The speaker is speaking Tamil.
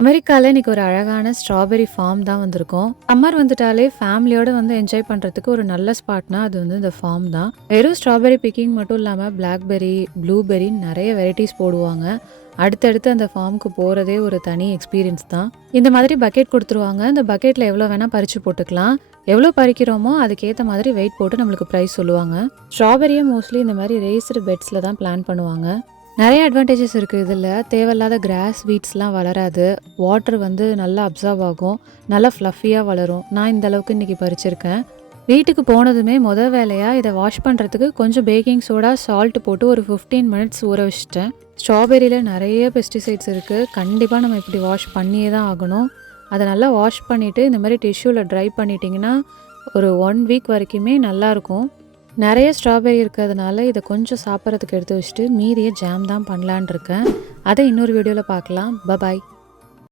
அமெரிக்கால இன்னைக்கு ஒரு அழகான ஸ்ட்ராபெர்ரி ஃபார்ம் தான் வந்திருக்கும். சம்மர் வந்துட்டாலே ஃபேமிலியோட வந்து என்ஜாய் பண்றதுக்கு ஒரு நல்ல ஸ்பாட்னா அது வந்து இந்த ஃபார்ம் தான். வெறும் ஸ்ட்ராபெர்ரி பிக்கிங் மட்டும் இல்லாம பிளாக்பெர்ரி, ப்ளூபெர்ரின்னு நெறைய வெரைட்டிஸ் போடுவாங்க. அடுத்தடுத்து அந்த ஃபார்முக்கு போறதே ஒரு தனி எக்ஸ்பீரியன்ஸ் தான். இந்த மாதிரி பக்கெட் குடுத்துருவாங்க. இந்த பக்கெட்ல எவ்வளோ வேணா பறிச்சு போட்டுக்கலாம். எவ்வளோ பறிக்கிறோமோ அதுக்கேத்த மாதிரி வெயிட் போட்டு நம்மளுக்கு பிரைஸ் சொல்லுவாங்க. ஸ்ட்ராபெர்ரிய மோஸ்ட்லி இந்த மாதிரி ரேஸ்டு பெட்ஸ்ல தான் பிளான் பண்ணுவாங்க. நெறைய அட்வான்டேஜஸ் இருக்குது இதில. தேவையில்லாத கிராஸ், வீட்ஸ்லாம் வளராது. வாட்டர் வந்து நல்லா அப்சார்ப் ஆகும். நல்லா ஃப்ளஃபியா வளரும். நான் இந்த அளவுக்கு இன்னைக்கு பறிச்சிருக்கேன். வீட்டுக்கு போனதுமே வேலையா இத வாஷ் பண்றதுக்கு கொஞ்சம் பேக்கிங் சோடா, சால்ட் போட்டு ஒரு 15 மினிட்ஸ் ஊற வச்சுட்டேன். ஸ்ட்ராபெர்ரியில நெறைய பெஸ்டிசைட்ஸ் இருக்கு. கண்டிப்பா நம்ம இப்படி வாஷ் பண்ணியே தான் ஆகணும். அத நல்லா வாஷ் பண்ணிட்டு இந்த மாரி டிஷ்யூல ட்ரை பண்ணிட்டீங்கன்னா, ஒரு 1 வீக் வரைக்குமே நல்லாருக்கும். நெறைய ஸ்ட்ராபெர்ரி இருக்கிறதுனால இத கொஞ்சம் சாப்பிட்றதுக்கு எடுத்து வச்சுட்டு மீதிய ஜாம் தான் பண்ணலான்னு இருக்கேன். அத இன்னொரு வீடியோல பார்க்கலாம். பாய்.